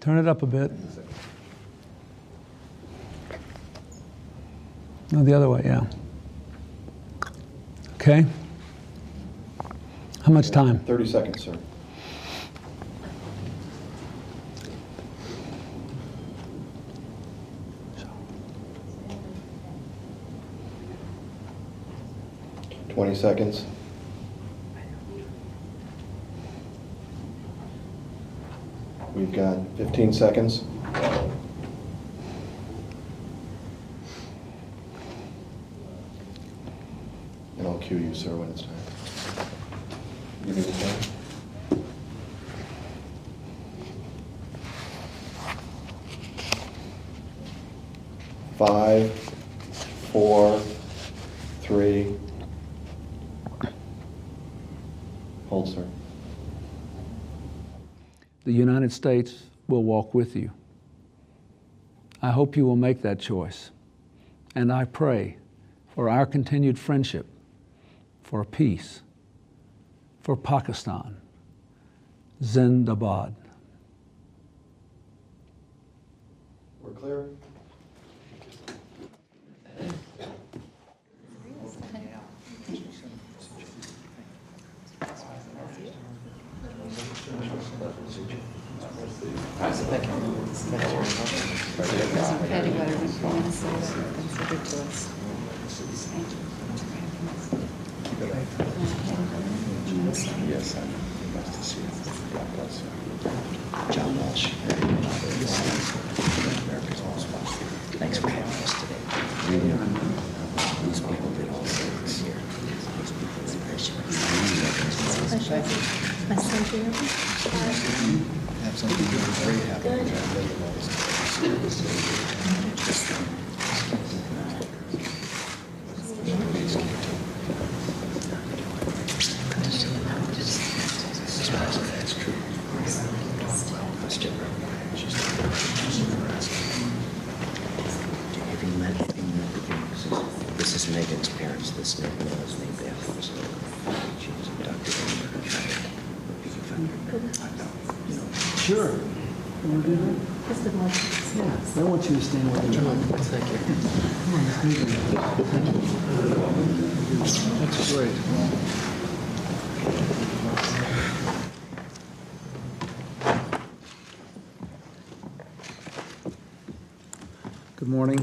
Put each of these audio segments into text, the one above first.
Turn it up a bit. No, the other way, yeah. Okay. How much time? 30 seconds, sir. $20 seconds. We've got 15 seconds. And I'll cue you, sir, when it's time. Give me the time. 5, 4, 3. Hold, sir. The United States will walk with you. I hope you will make that choice. And I pray for our continued friendship, for peace, for Pakistan. Zindabad. We're clear. Thank you. Patty, whatever you want to say, consider to us. Thank you. Yes, I'm nice to see you. God bless you. John Walsh. America's Most Wanted. Thanks for having us today. Really, these people did all things here. These people appreciate it. My son, Jeremy. Have something very happy. That's true. Have you met this is Megan's parents. This is named after us. She was abducted and murdered. Sure. You want to do that? Just a moment. Yeah. I want you to stand with me. Thank you. That's great. Good morning.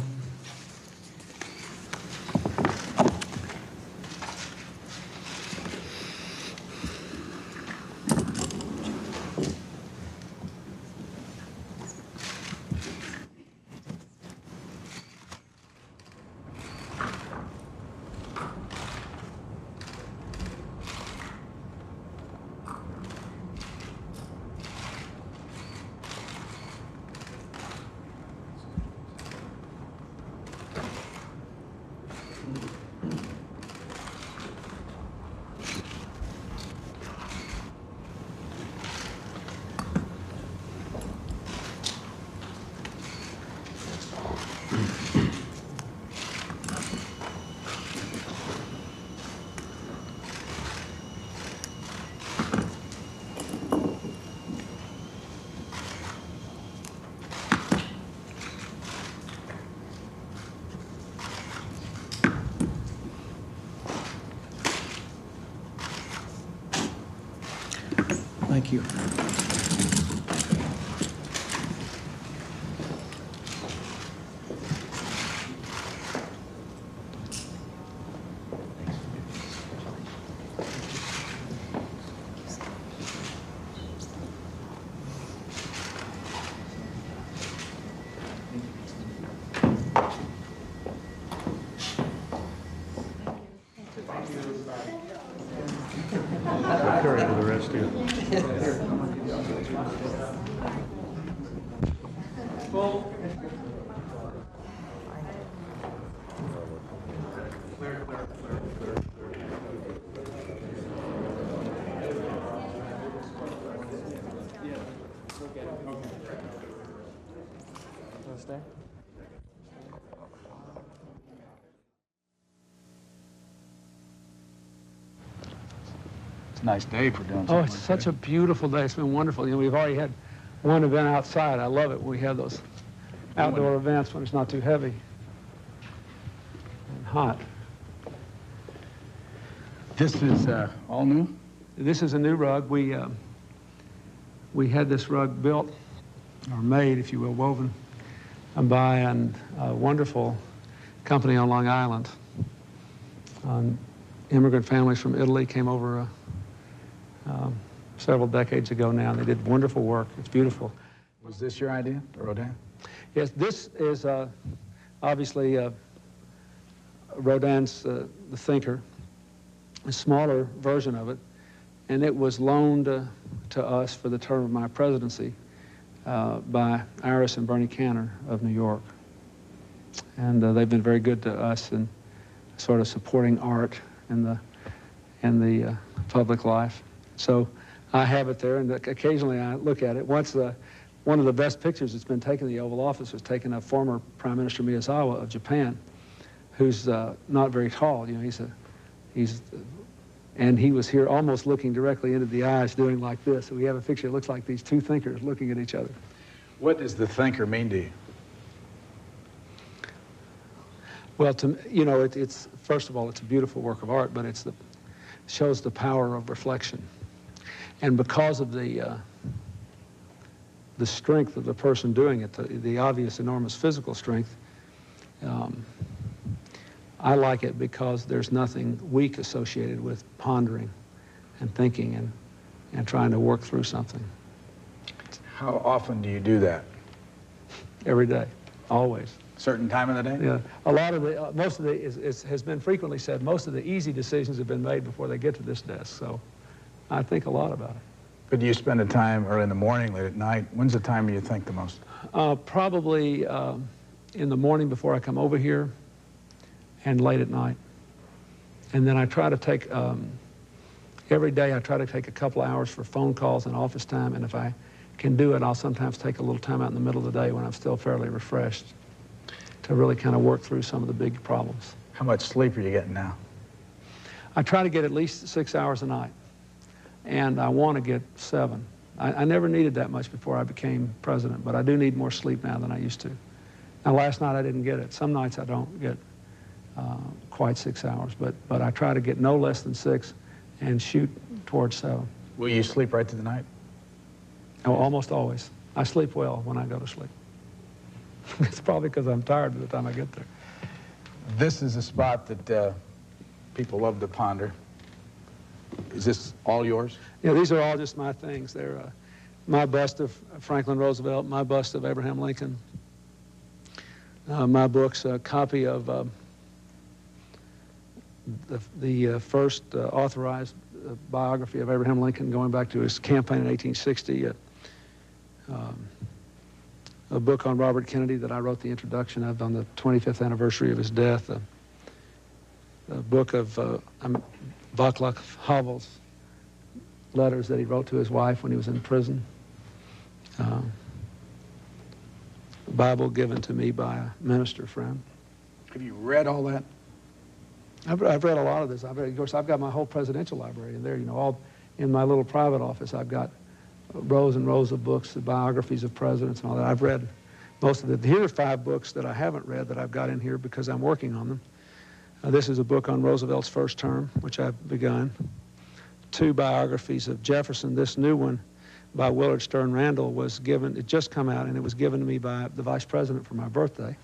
Thank you. Carry it with the rest of you. Stay? It's a nice day for doing something. Oh, it's such a beautiful day. It's been wonderful. You know, we've already had one event outside. I love it when we have those outdoor events when it's not too heavy and hot. This is all new? This is a new rug. We had this rug built, or made, if you will, woven by a wonderful company on Long Island. Immigrant families from Italy came over several decades ago now, and they did wonderful work. It's beautiful. Was this your idea, Rodin? Yes, this is obviously Rodin's The Thinker, a smaller version of it, and it was loaned to us for the term of my presidency by Iris and Bernie Cantor of New York. And they've been very good to us in sort of supporting art in the public life. So I have it there, and occasionally I look at it. Once one of the best pictures that's been taken in the Oval Office was taken of former Prime Minister Miyazawa of Japan, who's not very tall. You know, and he was here almost looking directly into the eyes, doing like this. So we have a picture that looks like these two thinkers looking at each other. What does the thinker mean to you? Well, you know, it's first of all, it's a beautiful work of art, but it shows the power of reflection. And because of the strength of the person doing it, the obvious enormous physical strength, I like it because there's nothing weak associated with pondering and thinking and trying to work through something. How often do you do that? Every day, always. Certain time of the day? Yeah, a lot of the, most of the, has been frequently said, most of the easy decisions have been made before they get to this desk, so I think a lot about it. But do you spend a time early in the morning, late at night? When's the time you think the most? Probably in the morning before I come over here and late at night. And then I try to take, every day I try to take a couple of hours for phone calls and office time, and if I can do it, I'll sometimes take a little time out in the middle of the day when I'm still fairly refreshed to really kind of work through some of the big problems. How much sleep are you getting now? I try to get at least 6 hours a night, and I want to get 7. I never needed that much before I became president, but I do need more sleep now than I used to. Now, last night I didn't get it. Some nights I don't get quite 6 hours, but I try to get no less than 6 and shoot towards 7. Will you sleep right through the night? Oh, almost always. I sleep well when I go to sleep. It's probably because I'm tired by the time I get there. This is a spot that people love to ponder. Is this all yours? Yeah, these are all just my things. They're my bust of Franklin Roosevelt, my bust of Abraham Lincoln, my books, a copy of the first authorized biography of Abraham Lincoln going back to his campaign in 1860, a book on Robert Kennedy that I wrote the introduction of on the 25th anniversary of his death, a book of Václav Havel's letters that he wrote to his wife when he was in prison, a Bible given to me by a minister friend. Have you read all that? I've read a lot of this. Of course, I've got my whole presidential library in there. You know, all in my little private office, I've got rows and rows of books, the biographies of presidents and all that. I've read most of it. Here are 5 books that I haven't read that I've got in here because I'm working on them. This is a book on Roosevelt's first term, which I've begun. 2 biographies of Jefferson. This new one by Willard Stern Randall was given, it just come out, and it was given to me by the vice president for my birthday.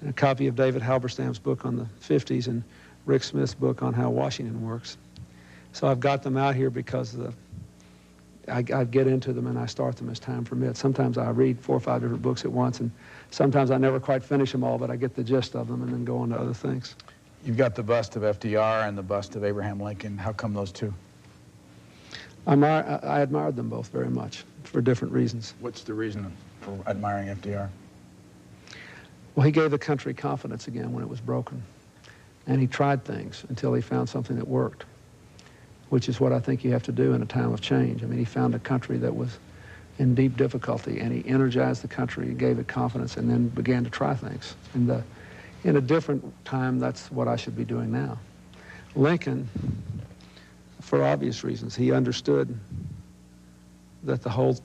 And a copy of David Halberstam's book on the 50s and Rick Smith's book on how Washington works. So I've got them out here because I get into them and I start them as time permits. Sometimes I read 4 or 5 different books at once, and sometimes I never quite finish them all, but I get the gist of them and then go on to other things. You've got the bust of FDR and the bust of Abraham Lincoln. How come those 2? I admired them both very much for different reasons. What's the reason for admiring FDR? Well, he gave the country confidence again when it was broken. And he tried things until he found something that worked, which is what I think you have to do in a time of change. I mean, he found a country that was in deep difficulty, and he energized the country and gave it confidence and then began to try things. And in a different time, that's what I should be doing now. Lincoln, for obvious reasons, he understood that the whole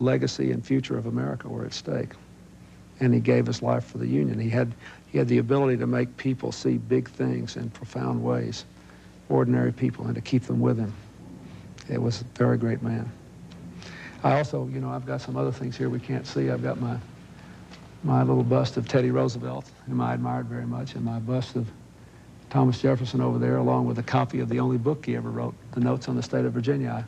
legacy and future of America were at stake. And he gave his life for the Union. He had the ability to make people see big things in profound ways, ordinary people, and to keep them with him. It was a very great man. I also, you know, I've got some other things here we can't see. I've got my little bust of Teddy Roosevelt, whom I admired very much, and my bust of Thomas Jefferson over there, along with a copy of the only book he ever wrote, The Notes on the State of Virginia.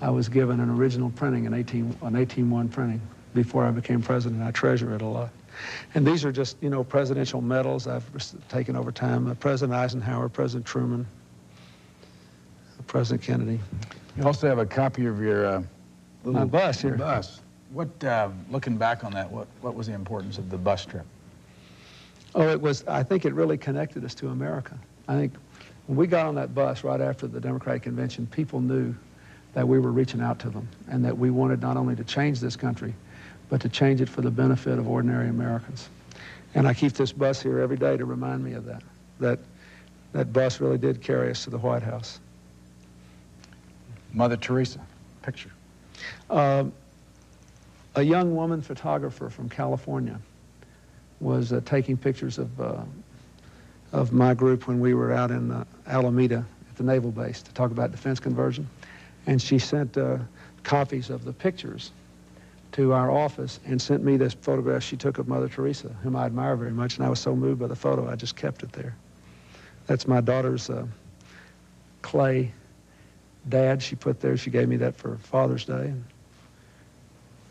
I was given an original printing, an 18-1 printing, before I became president. I treasure it a lot. And these are just, you know, presidential medals I've taken over time. President Eisenhower, President Truman, President Kennedy. You also have a copy of your My bus here. Bus. What, looking back on that, what was the importance of the bus trip? Oh, it was, I think it really connected us to America. I think when we got on that bus right after the Democratic Convention, people knew that we were reaching out to them and that we wanted not only to change this country, but to change it for the benefit of ordinary Americans. And I keep this bus here every day to remind me of that. That bus really did carry us to the White House. Mother Teresa, picture. A young woman photographer from California was taking pictures of my group when we were out in Alameda at the naval base to talk about defense conversion. And she sent copies of the pictures to our office and sent me this photograph she took of Mother Teresa, whom I admire very much, and I was so moved by the photo, I just kept it there. That's my daughter's clay dad she put there. She gave me that for Father's Day.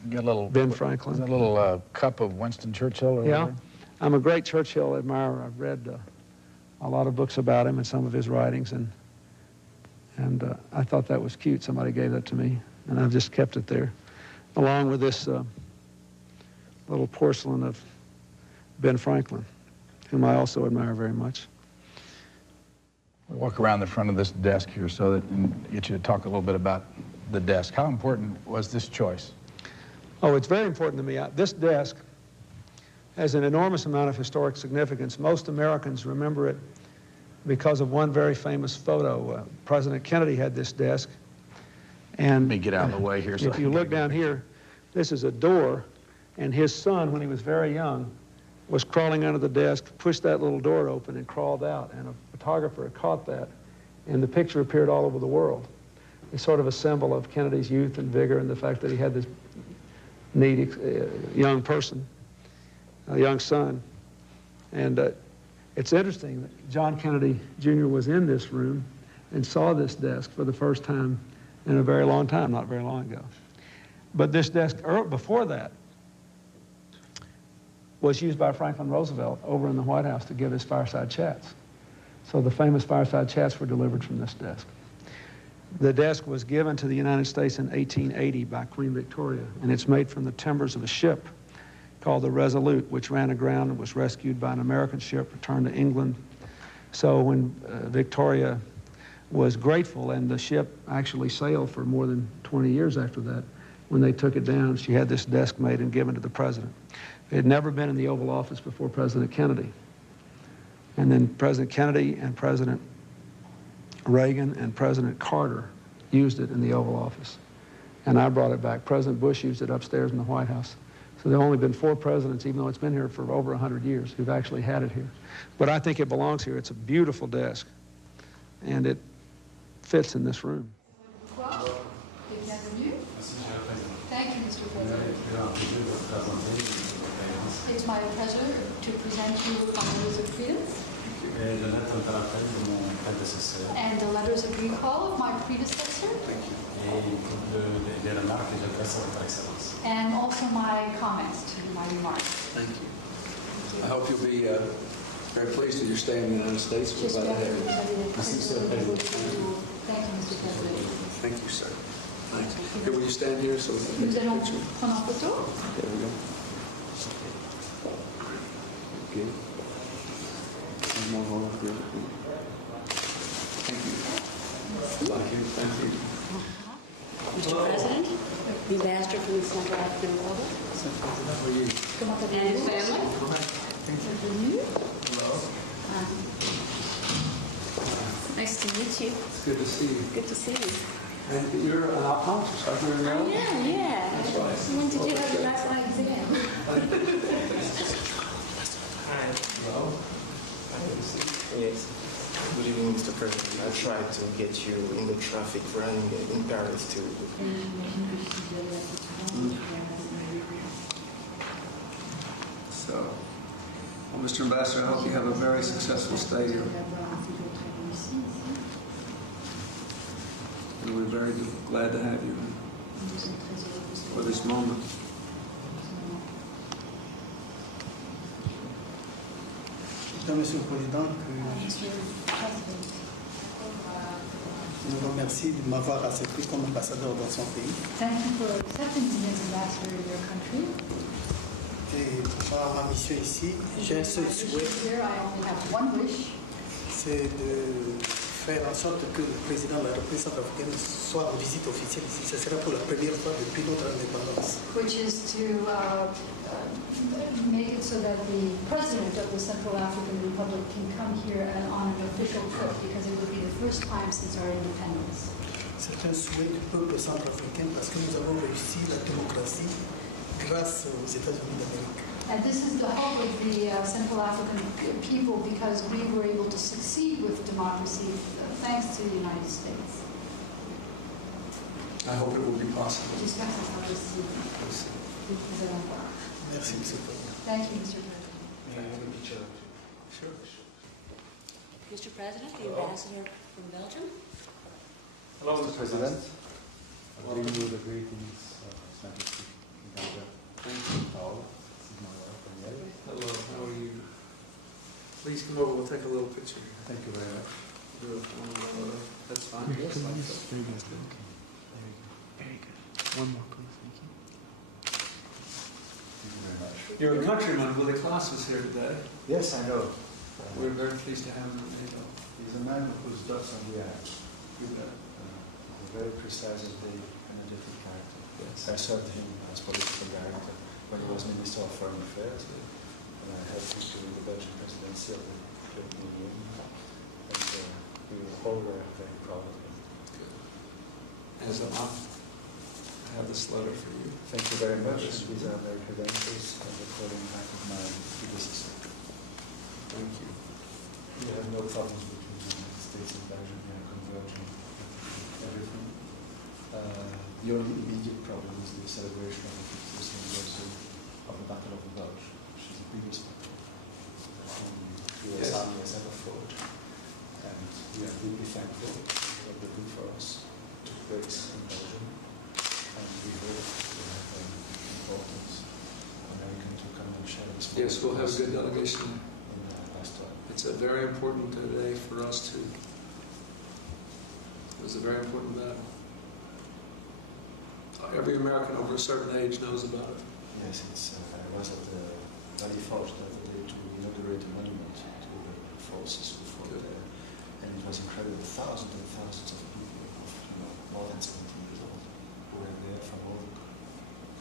You got a little Ben Franklin. Is that a little cup of Winston Churchill? Or Yeah, whatever? I'm a great Churchill admirer. I've read a lot of books about him and some of his writings, and I thought that was cute. Somebody gave that to me, and I've just kept it there, along with this little porcelain of Ben Franklin, whom I also admire very much. We'll walk around the front of this desk here so that and get you to talk a little bit about the desk. How important was this choice? Oh, it's very important to me. This desk has an enormous amount of historic significance. Most Americans remember it because of one very famous photo. President Kennedy had this desk. And Let me get out of the way here. If you look down here, this is a door, and his son, when he was very young, was crawling under the desk, pushed that little door open and crawled out, and a photographer had caught that, and the picture appeared all over the world. It's sort of a symbol of Kennedy's youth and vigor and the fact that he had this neat young person, a young son. And it's interesting that John Kennedy Jr. was in this room and saw this desk for the first time in a very long time, not very long ago. But this desk before that was used by Franklin Roosevelt over in the White House to give his fireside chats. So the famous fireside chats were delivered from this desk. The desk was given to the United States in 1880 by Queen Victoria, and it's made from the timbers of a ship called the Resolute, which ran aground and was rescued by an American ship, returned to England. So when Victoria was grateful, and the ship actually sailed for more than 20 years after that, when they took it down, she had this desk made and given to the president. It had never been in the Oval Office before President Kennedy. And then President Kennedy and President Reagan and President Carter used it in the Oval Office. And I brought it back. President Bush used it upstairs in the White House. So there have only been 4 presidents, even though it's been here for over 100 years, who've actually had it here. But I think it belongs here. It's a beautiful desk, and it fits in this room. Thank you, Mr. President. It's my pleasure to present you letters of credence and the letters of recall of my predecessor, and also my comments to my remarks. Thank you. I hope you'll be very pleased with your stay in the United States. Thank you, Mr. President. Thank you, sir. Thanks. Okay, will you stand here so we can Nous take a allons picture? prendre en photo. There we go. Okay. One more hold up here. Thank you. Thank you. Thank you. Mr. President, the ambassador from the Central African Republic, and his family. Nice to meet you. It's good to see you. Good to see you. And you're an optometrist, right here in Maryland? Yeah. When did you have your last eye exam? Hello. Yes. Good evening, Mr. President. I tried to get you in the traffic running in Paris too. So, well, Mr. Ambassador, I hope you have a very successful stay here. And we're very glad to have you for this moment. Monsieur le Président, je vous remercie de m'avoir accepté comme ambassadeur dans son pays. Thank you for accepting me as ambassador of your country. Et pour ma mission ici, j'ai un seul souhait, Here I only have one wish, c'est de faire en sorte que le président de la République centrafricaine soit en visite officielle ici. Ce sera pour la première fois depuis notre indépendance. which is to make it so that the president of the Central African Republic can come here and on an official trip, because it would be the first time since our independence. C'est un souhait du peuple centrafricain parce que nous avons réussi la démocratie grâce aux États-Unis d'Amérique. And this is the hope of the Central African people, because we were able to succeed with democracy thanks to the United States. I hope it will be possible. J'espère que ça sera possible. Merci, Monsieur le Président. Thank you, Mr. President. Mr. President, the ambassador from Belgium. Hello, Mr. President. I bring you the greetings of His Majesty Uganda. Thank you. Paul, this is my wife, Danielle. Hello, how are you? Please come over, we'll take a little picture. Thank you very much. Do a formal photo. That's fine. Yes, Yes, like like that. that. Very good. Okay. Very good. One more, please. Thank you. Thank you very much. You're a countryman. Willie Klaas was here today. Yes, I know. We're very pleased to have him on NATO. He's a man whose dots are react. You bet. He's very precise and very energetic character. Yes. I served him as political director when he was Minister of Foreign Affairs, and I helped him during the Belgian presidency of the European Union. And we were all very proud of him. As am I. I have this letter for you. Thank you very much. These are my credentials and according to my predecessor. Thank you. We have no problems between the United States and Belgium. We are converging everything. The only immediate problem is the celebration of the 50th anniversary of the Battle of the Bulge, which is the biggest battle the US Yes. Army has ever fought. And we are deeply thankful for what they do for us. It took place in Belgium. And we hope to have an important American to come and share this. Yes, we'll have a good delegation. In last time. It's a very important day for us too. It was a very important battle. Every American over a certain age knows about it. Yes, I was at the Valley Forge the other day to inaugurate a monument to the forces who fought there. And it was incredible. Thousands and thousands of people, more than 17 years old, who were there from all the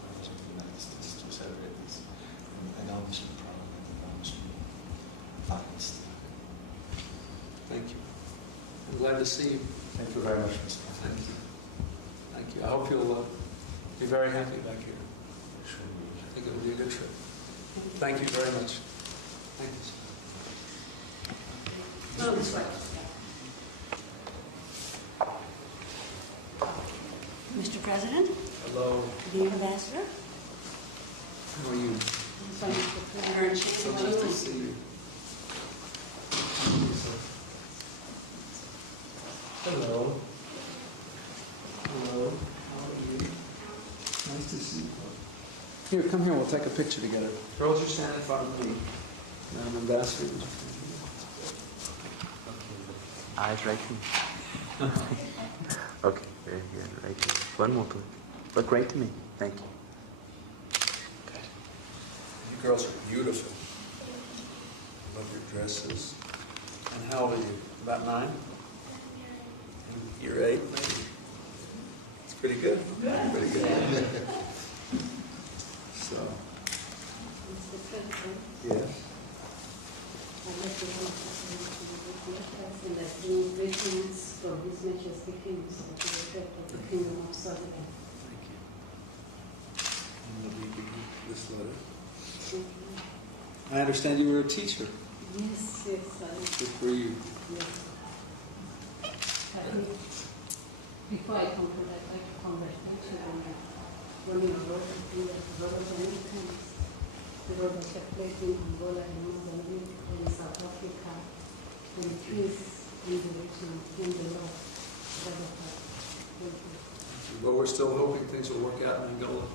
corners of the United States to celebrate this enormously proud and enormously biased. Thank you. I'm glad to see you. Thank you very much, Mr. President. Thank you. Thank you. I hope you'll be very happy back here. Sure. I think it'll be a good trip. Thank you very much. Thank you. Oh, this way. Mr. President, Hello. the ambassador. How are you? So, Mr. President, So nice to see you. Hello. Hello. How are you? Nice to see you. Here, come here. We'll take a picture together. Girls, you stand in front of me. Madam Ambassador. would you Eyes right here. Okay, very good, right here. One more, please. Look right to me. Thank you. Okay. You girls are beautiful. Love your dresses. And how old are you? About 9? You're 8, maybe. It's pretty good. Pretty good. So, Mr. President, yes. I'd like to welcome you to the British and the greetings for His Majesty Kings of the effect of the Kingdom of Sutherland. Thank you. I'm going to read you this letter. Thank you. I understand you were a teacher. Yes, yes, Good for you. yes. I think before I conclude, I'd like to congratulate you on winning a world in the Robert Andy Times. The Robert have played in Angola and Mozambique and South Africa and peace in the region in the Lord. Thank you. Well, we're still hoping things will work out in Angola.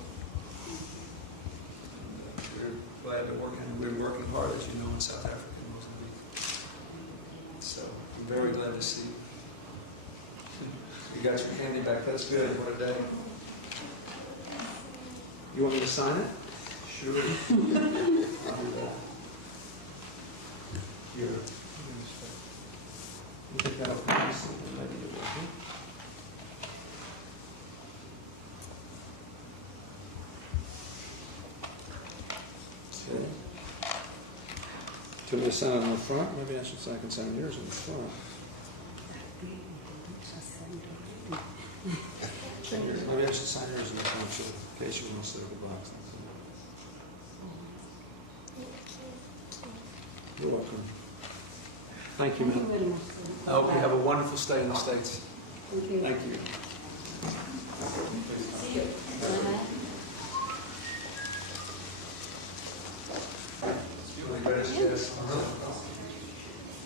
We're glad to work, and we're working hard, as you know, in South Africa and Mozambique. So I'm very glad to see you. You got your candy back. That's good. What a day. You want me to sign it? Sure. I'll do that. Here. You think that'll come something ready to work? Okay. Do you want me to sign it on the front? Maybe I should sign, I can sign yours on the front. Maybe I should sign yours on the front, so in case you want to say goodbye. You're welcome. Thank you, Thank you ma'am. very much. I hope you have a wonderful stay in the States. Thank you. Thank you. See you. Bye.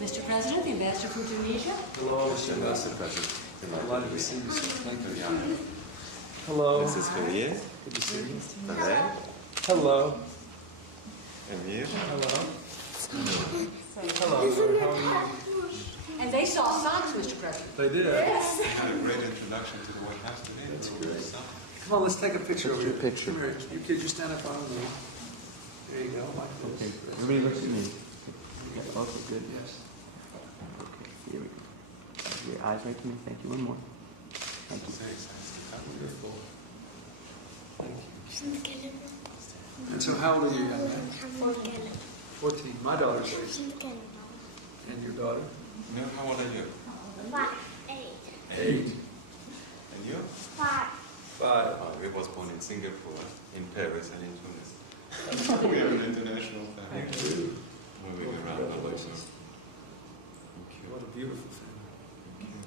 Mr. President, the ambassador from Tunisia. Hello, Mr. President. Delighted to see you. Thank you. Hello. Mrs. Willy, Good to see you. Alain, Hello. Emir. Hello. Hello there. How are you? And they saw socks, Mr. President. They did. We had a great introduction to the White House today. That's great. Come on, let's take a picture of you. Picture. Come here. You kids, just stand up on me. There you go, like this. Okay, everybody looks at me. Okay, good. Yes. Okay, here we go. Your eyes right to me. Thank you. One more. Thank you. Wonderful. Thank you. And so how old are you, young man? 14. My daughter's 8. And your daughter? No, how old are you? 8. And you? 5. We was born in Singapore, in Paris, and in Tunis. We are an international family. Moving around the world. Thank you. What a beautiful family. Thank you.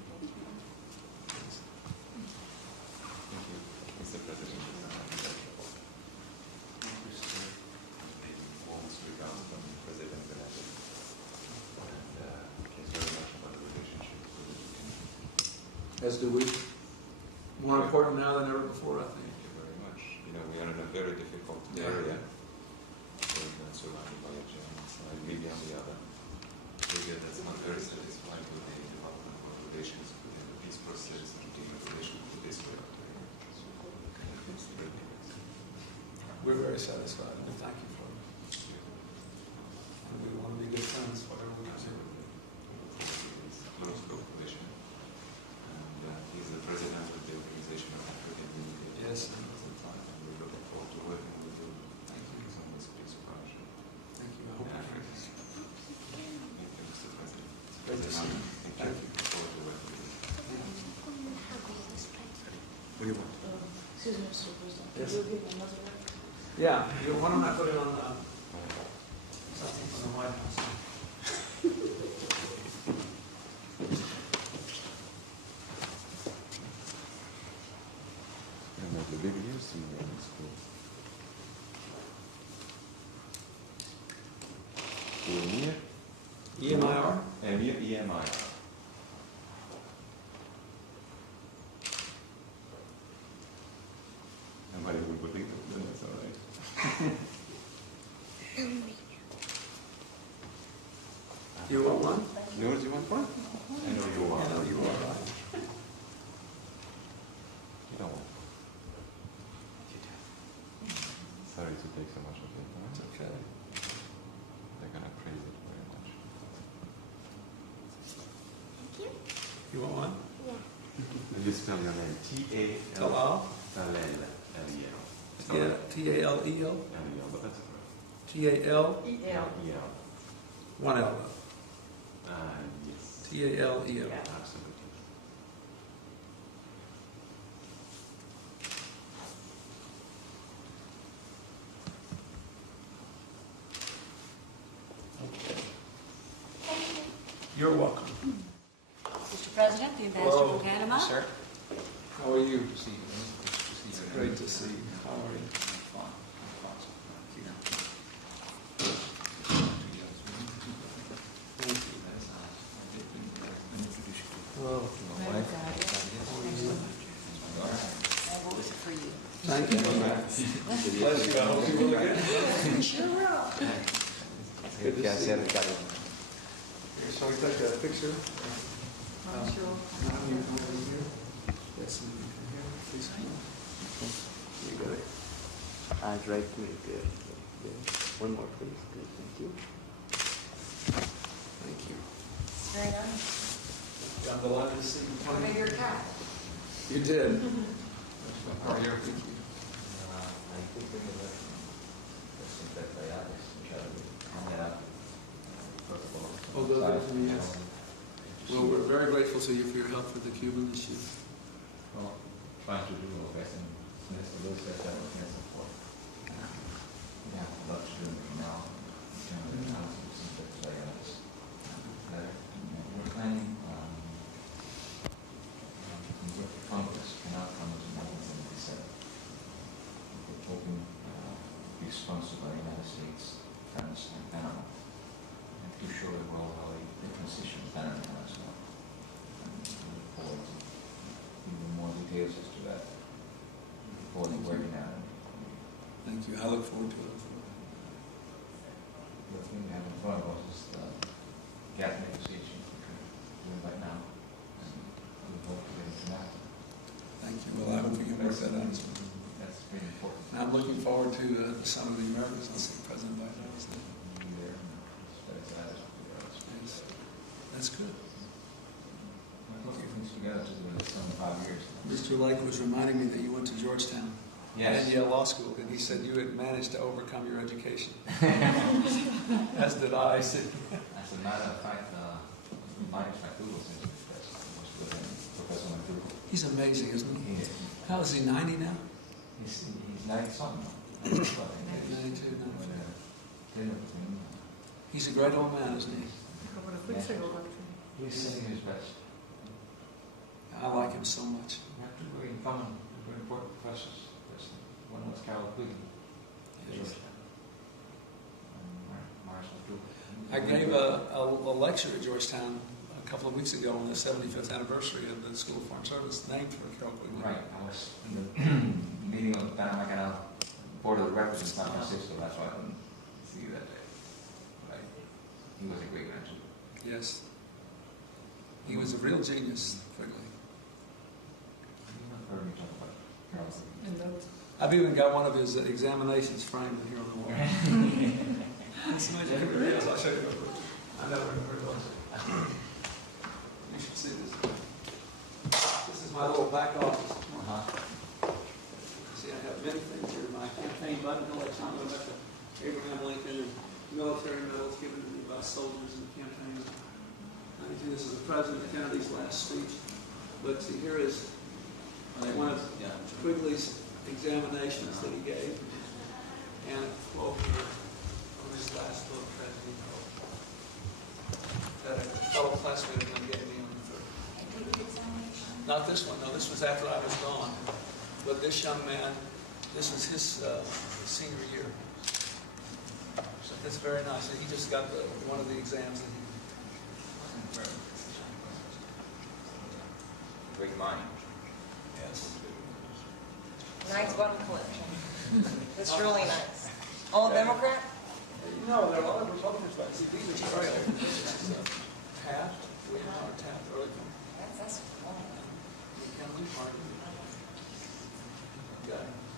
Thank you, Mr. President. Warmest regards from President Benetti. And cares very much about the relationship with the country. As do we. More important now than ever before, I think. Thank you very much. You know, we are in a very difficult area. We're surrounded by a giant side, Libya on the other. Libya that's not very satisfied with the development of relations within the peace process and the relations with Israel. We're very satisfied, and we thank you for it. And we want to be good friends, whatever we can do. Close cooperation. And he's the president of the Organization of African Unity. Yes. And we're looking forward to working with you. Thank you so much, peace project. Thank you. I hope in Africa. Thank you, Mr. President. Great to see you. Thank you. Look forward to working with you. What do you want? Excuse me, Mr. President. Yes. Will you give another record? Yeah, why don't I put it on something from the White House? And the big news to me in school. Emir? EMIR? Emir, EMIR. Nobody would believe it, then that's all right. You want one? No, do you want one? I know you want. I know you want one. You don't want. Sorry to take so much of your time. It's okay. They're gonna praise it very much. You want one? And you spell your name T-A-L. Talal? L-L. L-E-L. Yeah, Talel? L-E-L, but that's correct. Tal? L-E-L. One L. Yes. Talel. Absolutely. You're welcome. Mr. President, the Ambassador from Panama. Sir? How are you? See you. It's great to see you. How are you? What was it for you? Thank you. Bless you. I hope you will again. Sure will. Good to see you. Here, Shall we take a picture? I'm sure. Yes, we can hear. Please come on. You got it. Eyes right to me. Good. Good. One more, please. Good. Thank you. Thank you. Very nice. I'm delighted to see you. Or maybe your cat. You did. How are you? Well, we're very grateful to you for your help with the Cuban issue. Well, trying to do our best and that's the best that we can support. Yeah, a lot to do now. We're planning Congress cannot come into 1977. We're hoping to be sponsored by the United States, France, and Panama. And to show the world how they transition Panama as well. And we look forward to even more details as to that. Before they work it out. Thank you. I look forward to it. The thing we have in front of us is the gap negotiation, which we're doing right now. And we hope to get into that. Thank you. Well, I hope we can work that out. That's very important. And I'm looking forward to the Summit of the Americas. I'll see President Biden. Be there and very excited to be there. Yes. That's good. We're looking things together to do this in 5 years. Mr. Lake was reminding me that you went to Georgetown Yes. and Yale Law School, and he said you had managed to overcome your education. As did I. As a matter of fact, Minus McDougal since was with him, Professor McDougal. He's amazing, isn't he? He is. How is he, 90 now? He's 90 something. 92, 92, 94. He's a great old man, isn't he? He's singing his best. I like him so much. We have two very common, very important professors. One was Carol Quigley. Yes. Marshall McDougal. I gave a lecture at Georgetown a couple of weeks ago on the 75th anniversary of the School of Foreign Service, named for Carol Quigley. Right. I was in the meeting of the Panama Canal Board of Directors in San Francisco. That's why I didn't see you that day. But he was a great man too. Yes. He was a real genius, Quigley. You've not heard me talk about Carol Quigley. I've even got one of his examinations framed in here on the wall. It's amazing. Yes, I'll show you. I never heard of it. You should see this. This is my little back office. See, I have many things here. My campaign buttonhole, I talked about the Abraham Lincoln and military medals given to me by soldiers in the campaign. This is the President Kennedy's last speech. But see, here is one of Quigley's examinations that he gave, and a quote here from his last book, President, that a fellow classmate of mine gave me on the Not this one, no, this was after I was gone. But this young man, this was his senior year. So that's very nice. He just got one of the exams that he Great mind. Yes. Nice button collection. It's really nice. All Democrat? No, there are a lot of Republicans, but see, these are great. This is Taft, Howard Taft, early from That's cool. the Kennedy Party.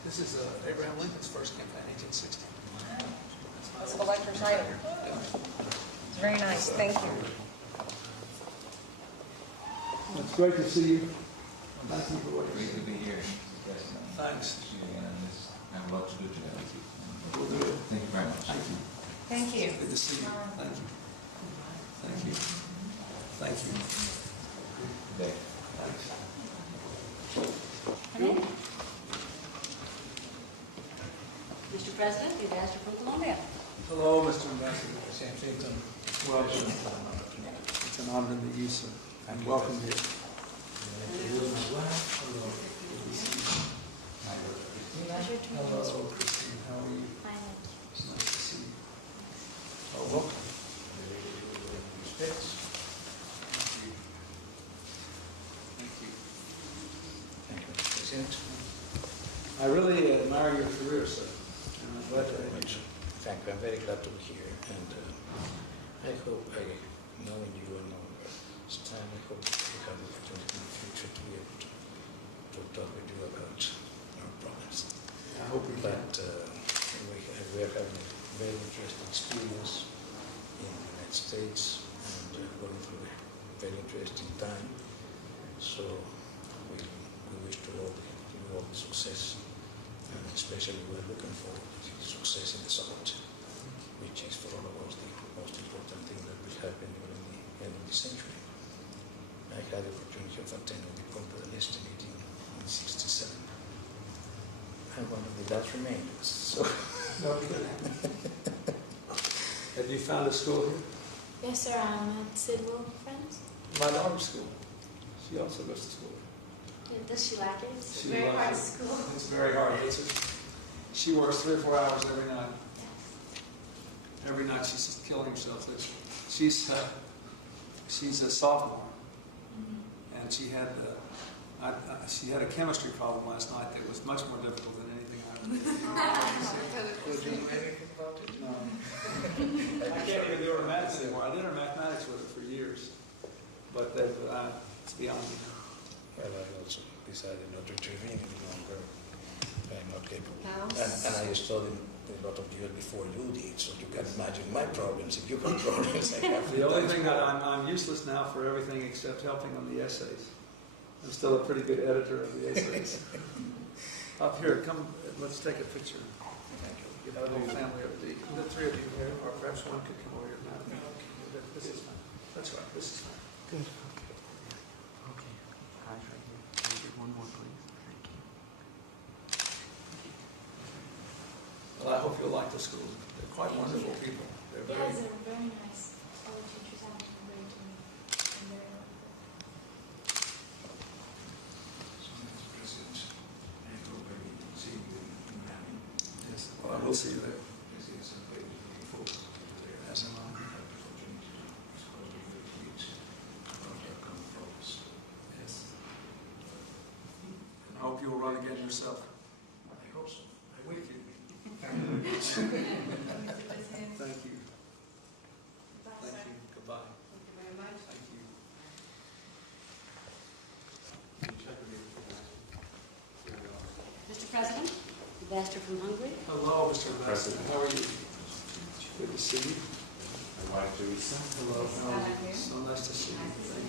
This is Abraham Lincoln's first campaign, 1860. That's a collector's item. It's very nice. Thank you. It's great to see you. Thank you for what Great you to be here. Thanks. See you again on this. I have a lot to do today. We'll do it. Thank you very much. Thank you. Thank you. Good to see you. Thank you. Thank you. Thank you. Good day. Thanks. Mr. President, the Ambassador from Colombia. Hello, Mr. Ambassador. Welcome. It's an honor to meet you, sir. And welcome here. Hello, Christine. How are you? Nice to see you. Oh, welcome. Thank you. Thank you. Thank you, Mr. President. I really admire your career, sir. And I'm glad to have you. Thank you. I'm very glad to be here, and I hope, knowing you and this time, I hope we have the opportunity in the future to be able to talk with you about our problems. I hope we can. But we are having a very interesting experience in the United States and going through a very interesting time. So we wish to all the success, and especially we're looking forward to success in the summit, which is for all of us the most important thing that will happen during the end of the century. I had the opportunity of attending the Congress meeting in '67. I'm one of the last remainers. So. Okay. Have you found a school here? Yes, sir. I'm at Sidwell Friends. My daughter's school. She also goes to school. Yeah, does she like it? It's She very loves hard it. school. It's very hard. She works 3 or 4 hours every night. Every night she's just killing herself. She's a sophomore, and she had a chemistry problem last night that was much more difficult than anything I ever did. Would you know anything about it? No. I can't even do her math anymore. I did her mathematics with her for years, but it's beyond me. Well, I also decided not to intervene any longer. I'm not capable. And I studied a lot of years before you did, so you can imagine my problems. If you have problems, I have. The only thing that I'm useless now for everything except helping on the essays. I'm still a pretty good editor of the essays. Up here, come, let's take a picture. Get our whole family of the 3 of you here, or perhaps one could come over here now. This is fine. That's right, this is fine. Good. Okay. Eyes right here. Can you get one more, please? Thank you. Well, I hope you'll like the school. They're quite wonderful people. They're very, Yes, they're very nice. All the teachers have been great to me. And very helpful. yes. Well, I will see you there. Yes. And I hope you'll run again yourself. I hope so. I will. Thank you. Thank you. Bye, Thank you. sir. Goodbye. Thank you very much. Thank you. Mr. President, Ambassador from Hungary. Hello, Mr. Ambassador. How are you? Good to see you. My wife Teresa. Hello. How are you? Hi. So nice to see you. Nice to see Thank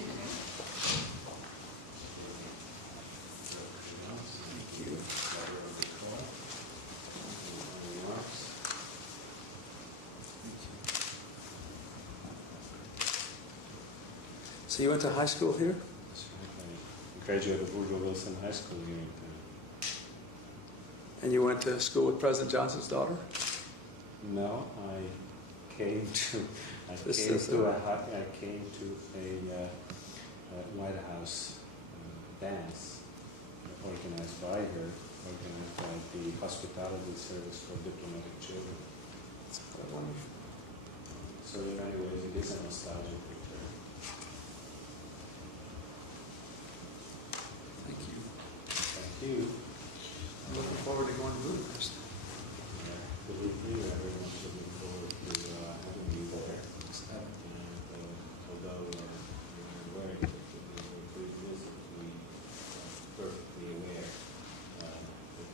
you. you. So you went to high school here? That's right. I graduated Woodrow Wilson High School here in town. And you went to school with President Johnson's daughter? No, I came to a White House dance organized by her, organized by the Hospitality Service for Diplomatic Children. That's quite wonderful. So in many ways, it is a nostalgic picture. Thank you. Thank you. I'm looking forward to going to Budapest. Believe me, we're very much looking forward to having you there. And although we're aware that it will be a very brief visit, we are perfectly aware that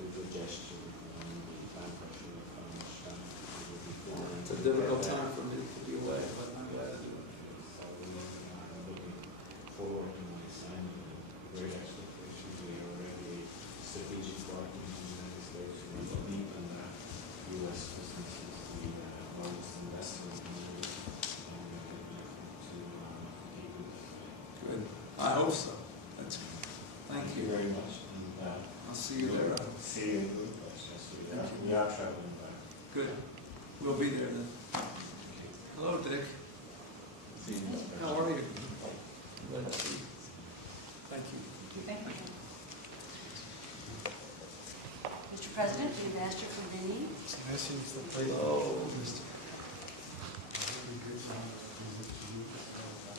it's a gesture and the time pressure of how much time it will be for. It's a difficult time for me to be away, but I'm glad to do it. So I'm looking forward to my assignment with great expectations. We are already a strategic partner in the United States. We deep in U.S. businesses, the largest investment community, and we're looking to keep it. Good. I hope so. That's good. Thank you. Very much. And I'll see you there. see you in Budapest. Yes, Thank you. we are traveling back. Good. We'll be there then. Hello, Dick. See you in Budapest. How are you? Merci, Mr. President. Oh, Mr.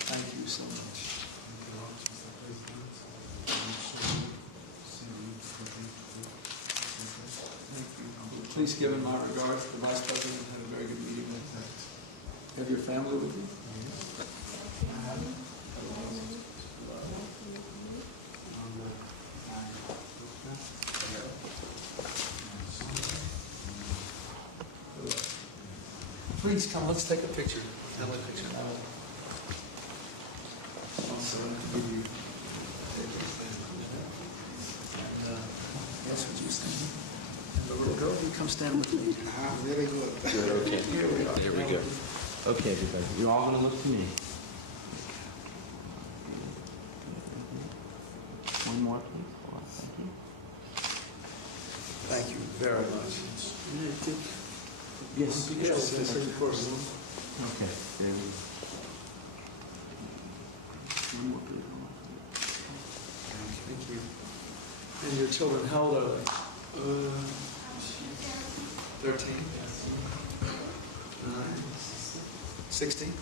Thank you so much. Thank you. Please give him my regards. The Vice President had a very good meeting with that. Have your family with you? Please come, let's take a picture. Have a picture. Also, give you. Yes, what you saying? And the little girl, you come stand with me. Ah, very good. Good, okay. Here we are. There we go. Okay, everybody, you're all gonna look to me. One more, please. Thank you. Thank you very much. Yes. Yes, yes, of course. Okay, there we go. One more, please. Thank you. And your children, how old are they? 13? 16?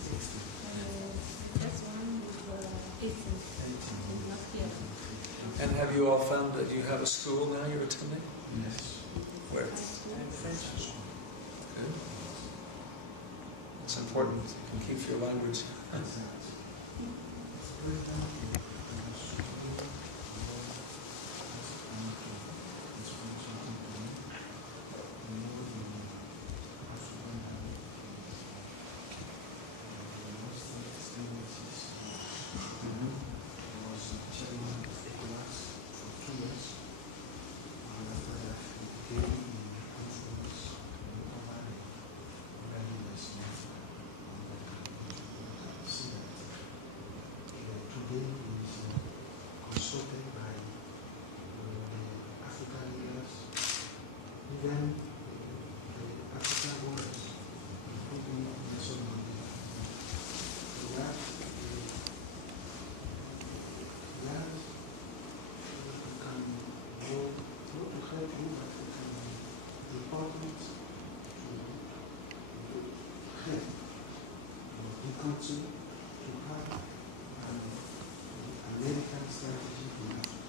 And have you all found that you have a school now you're attending? Yes. Where? Good. It's important you can keep your language. Today is consulted by the African leaders, even the African workers, including Nelson Mandela. That can go not to help you, but it can be important to help the country to have American strategy in Africa.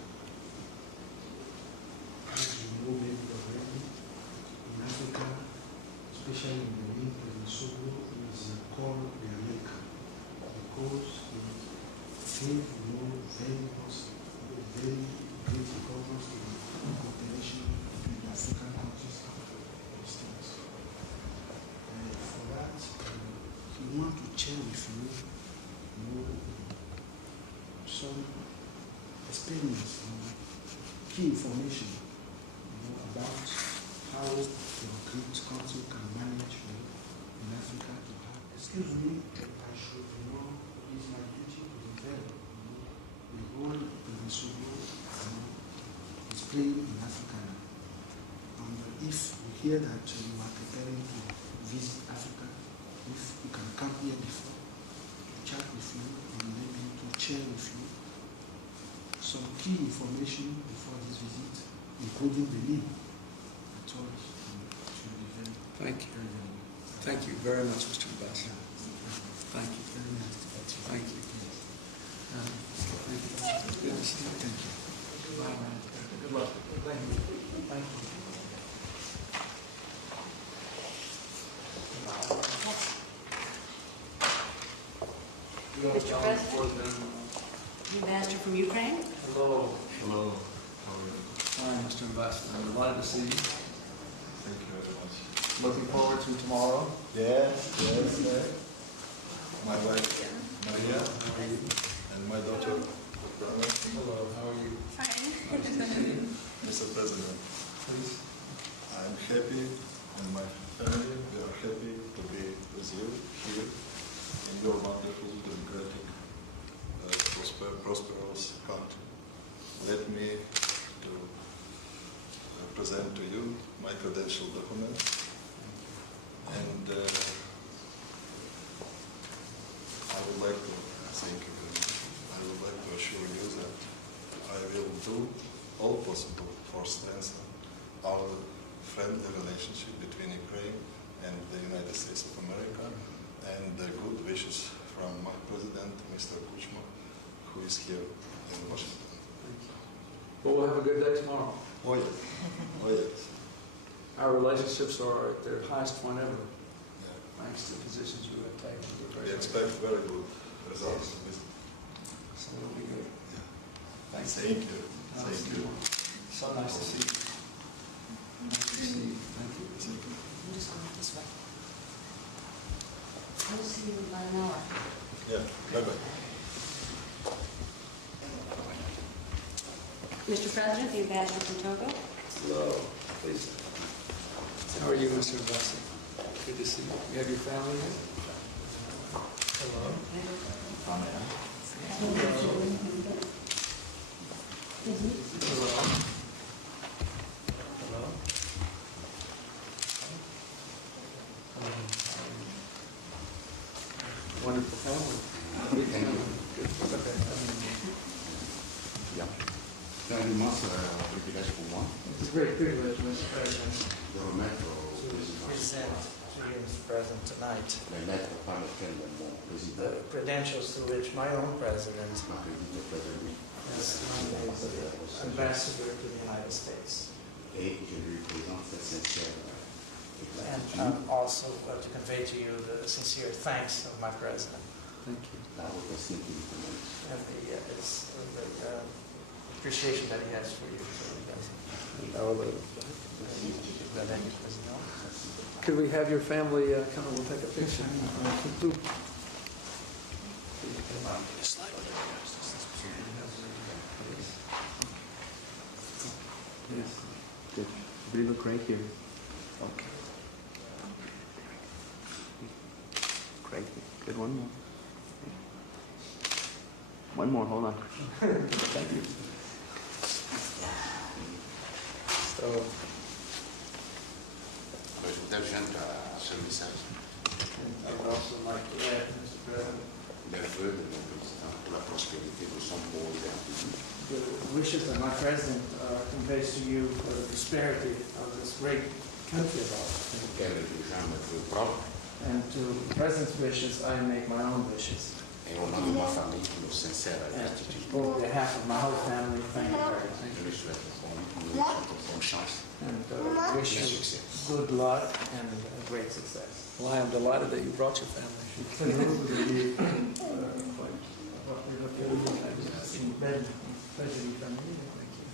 As you know maybe already, in Africa, especially in the link of Lesotho, is called the America because it gave very great importance to the cooperation between the African countries and the states. For that, we want to share with you, some experience, key information about how the country can manage in Africa to have. Excuse me, I should it's my duty to tell the role of the Sudan is playing in Africa now. And if we hear that you are preparing to visit Africa, if you can come here before, to chat with you, and maybe to share with you some key information before this visit, including the name. I thought it should be very. Thank you. Thank you very much, Mr. Ambassador. Thank you. Very nice to meet you. Thank you. Good to see you. Thank you. Bye, man. Good luck. Thank you. Thank you. Mr. President, Ambassador from Ukraine. Hello. Hello. How are you? Hi, Mr. Ambassador. I'm glad to see you. Thank you very much. Looking forward to tomorrow. Yes. My wife, Maria, and my daughter, Brahma. Hello. How are you? Fine. Mr. President, Please. I'm happy and my family, we are happy to be with you here in your wonderful, democratic, prosperous country. Let me to present to you my credential documents, and I would like to thank you very much. I would like to assure you that I will do all possible for strengthening our friendly relationship between Ukraine service here in Washington. Well, we'll have a good day tomorrow. Oh yes, oh yes. Our relationships are at their highest point ever, thanks to the positions you have taken. We expect very good results. So it'll be good. Yeah. Thanks. Thank you. Thank you. So nice to see you. Nice to see you. Thank you. I'm just going this way. I'll see you in about an hour. Yeah, bye-bye. Mr. President, the Ambassador from Togo. Hello, please. How are you, Mr. Ambassador? Good to see you. You have your family here? Hello. Hello. Hello. Wonderful family. Big family. Good. Yeah. C'est un immense privilège pour moi It's a great privilege, Mr. President, de remettre au to président present to you, Mr. President, tonight les lettres par lesquelles mon président the credentials through which my own president m'accrédite auprès de lui. has nominated the ambassador to the United States. Et je lui présente cette sincère And gratitude also to convey to you the sincere thanks of my president Thank you. la reconnaissance qu'il me connaît. and the appreciation that he has for you. Could we have your family come and we'll take a picture? Yes. Good. We look right here. Okay. Great. Good. One more. One more. Hold on. Thank you. So, Je voudrais joindre à ce message I would also like to add, Mr. President, les vœux de mon président pour la prospérité de son beau et pays. The wishes that my president conveys to you for the prosperity of this great country of ours. Auquel je joins mes vœux propres And to the president's wishes, I make my own wishes. et au nom de ma famille, nos sincères And gratitude. on behalf of my whole family, thank you very much. Je lui souhaite bonne chance And wish et you succès. good luck and great success. well, I am delighted that you brought your family.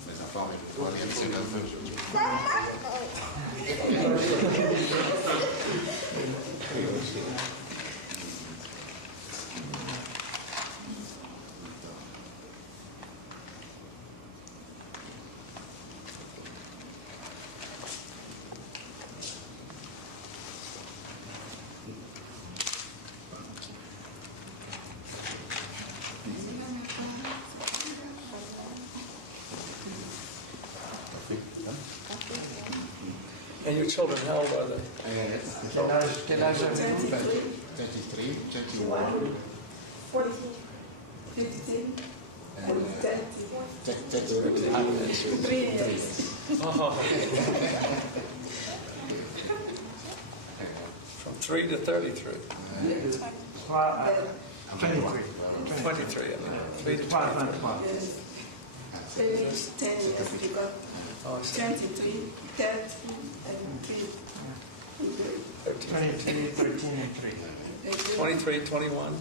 Mes enfants, mais je dois réaliser leurs vœux aujourd'hui. And your children, how old are they? Can I show you? 23, 21, 14, 15, and 30. 3 years. From 3 to 33. 23, I mean, 3 to 23. Yes. 10 years because Oh, I see. 23, 30, and 3. 23, 13, and 3. 23, 21,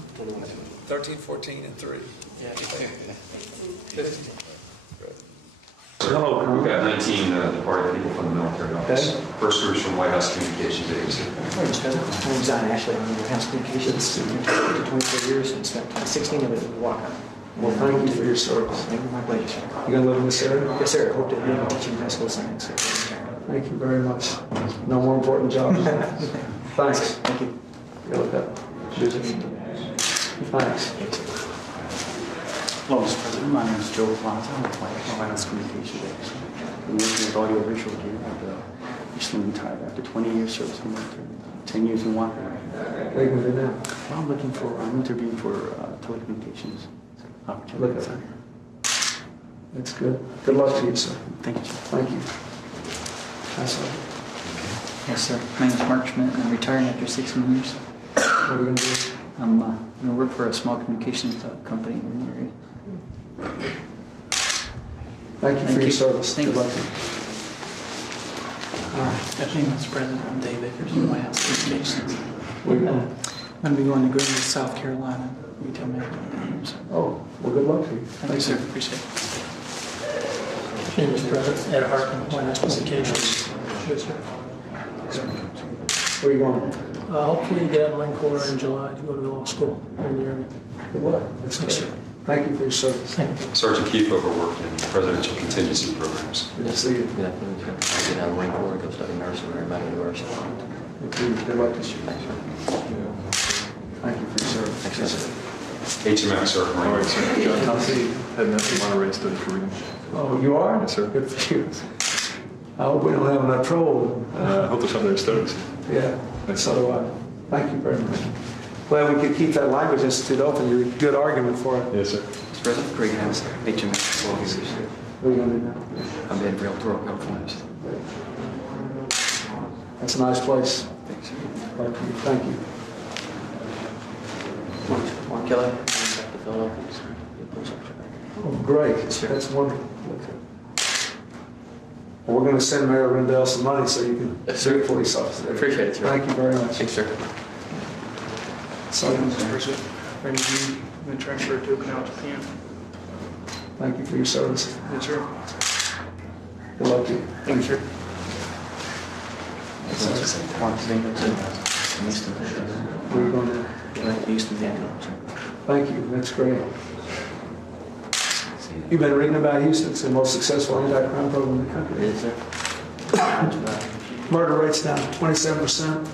13, 14, and 3. Yeah. 15. Hello, we've got 19 departed people from the military office. First group's from White House Communications Agency. My name's John Ashley. I'm in the House Communications. I 24 years and spent 16 of it in Walker. Well, thank you for your service. Thank you, my pleasure. You gonna live in this area? Yes, sir. I hope to be teaching high school science. Thank you very much. No more important jobs. Thanks. Thank you. You're welcome. Thanks. Hello, Mr. President. My name is Joe Plaza. I'm with White House Communications Agency. I'm working with audio visual here and recently retired after 20 years service in the military, 10 years in Walker. What are you gonna do now? Well, I'm interviewing for telecommunications opportunities. Look at That's good. Good luck to you, sir. Thank you, sir. Thank you. That's all. Yes, sir. My name is Mark Schmidt. I'm retiring after 16 years. What are you gonna do? I'm going to work for a small communications company in the area. Thank you for your service. Thank Good you. luck. All right. Afternoon, Mr. President. I'm Dave Vickers from White House Communications. Where you going? I'm going to be going to Greenville, South Carolina, retail manager. Oh, well, good luck to you. Thank you, sir. Appreciate it. Afternoon, Mr. President. Ed Hartman, White House Communications. Good, sir. Where you going? Hopefully get out of Marine Corps in July to go to law school in the Army. Good luck. That's good. Thank you for your service. Thank you. Sergeant Kiefover worked in presidential contingency programs. Good to see you. Good afternoon, sir. I get out of Marine Corps, go study nursing at Maryland University. Good luck to you. Thanks, sir. Thank you for your service. Thanks, sir. HMX Sergeant All right, Marine. sir. John Tennessee, heading up to Monterey Study for reading. Oh, you are? Yes, sir. Good for you. I hope we don't have enough trouble. I hope there's something there studies. Yeah, so do I. Thank you very much. Glad we could keep that Language Institute open. You're a good argument for it. Yes, sir. Mr. President, Craig House, HMX Law Institute. What are you going to do now? I'm heading for El Toro, California. That's a nice place. Thanks, sir. Thank you. Mark Kelly, back to Philadelphia, sir. Oh, great. That's wonderful. Well, we're going to send Mayor Rendell some money so you can be a police officer. Appreciate it, sir. Thank you very much. Thanks, sir. So, Mr. President, Randy G, I'm going to transfer to Okinawa, Japan. thank you for your service. Yes, sir. Good luck to you. Thank you, sir. Mark Zingo, sir. Houston. Where are you going now? Houston, Vietnam, sir. Thank you. That's great. You've been reading about Houston. It's the most successful anti-crime program in the country. Yes, sir. Murder rate's down 27%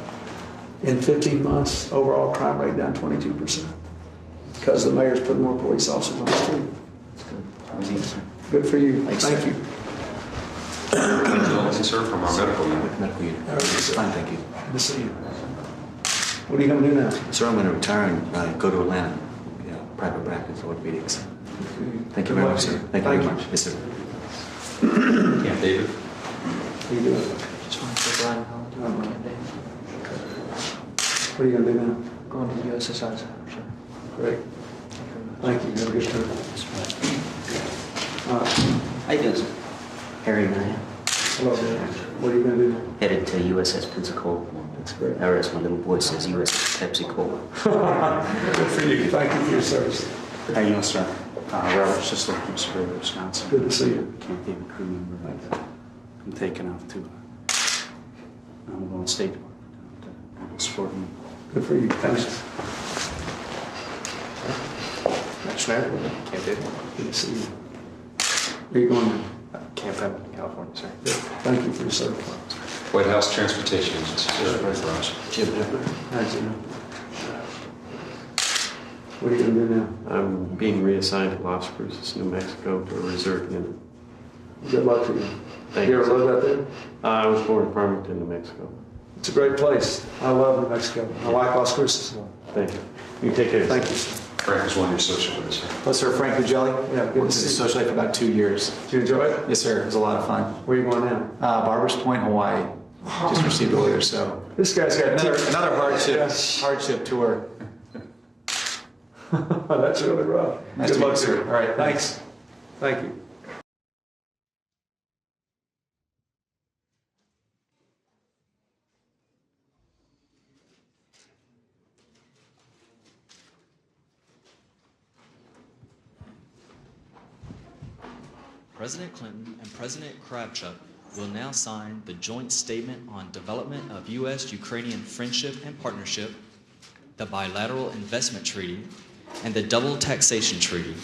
in 15 months. Overall crime rate down 22%. Because the mayor's putting more police officers on the street. That's good. Sir. Good for you. Thanks, Thank sir. you. Sir, from our medical unit. Medical unit. All right, sir. Fine, thank you. Good to see you. What are you going to do now? Sir, I'm going to retire and go to Atlanta. Yeah, private practice, orthopedics. Thank you very much, sir. Thank you very much. Yes, sir. Camp David. How you doing? Just want to say Brian Holland. What are you going to do now? Going to the USSR, sir. Great. Thank you. Have a good time. How you doing, sir? Harry Ryan. Hello. What are you going to do now? Headed to USS Pensacola. That's great. Or as my little boy says, USS Pepsi Cola. Good for you. Thank you for your service. How you doing, sir? Robert Sisler from Superior, Wisconsin. Good to see you. Camp David crew member. I'm taking off to I'm going State Department to support me. Good for you. Thanks. Schneider, Camp David. Good to see you. Where are you going now? Camp David, California, sir. Good. Thank you for your service. White House Transportation Agency. Raj. Jim Pepper. How's it going? What are you going to do now? I'm being reassigned to Las Cruces, New Mexico to a reserve unit. Good luck to you. Thank you you. ever lived out there? I was born in Farmington, New Mexico. It's a great place. I love New Mexico. I like Las Cruces. Thank you. You take care. Thank you, sir. Frank was one of your social with us, sir. Hello, sir. Frank Bugelli. Yeah, good to Worked see as you. a social life for about 2 years. Did you enjoy it? Yes, sir. It was a lot of fun. Where are you going now? Barbers Point, Hawaii. Just received a order, so This guy's got another hardship Yes. hardship tour. That's really rough. Nice Good to meet luck, you, sir. sir. All right, Thanks. Thank you. President Clinton and President Kravchuk will now sign the Joint Statement on Development of U.S.-Ukrainian Friendship and Partnership, the Bilateral Investment Treaty, and the Double Taxation Treaty.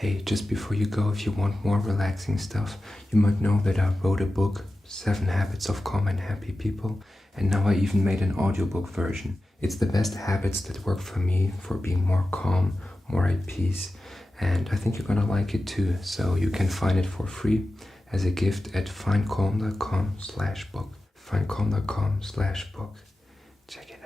Hey, just before you go, if you want more relaxing stuff, you might know that I wrote a book, 7 Habits of Calm and Happy People, and now I even made an audiobook version. It's the best habits that work for me for being more calm, more at peace, and I think you're gonna like it too. So you can find it for free as a gift at findcalm.com/book. Findcalm.com/book. Check it out.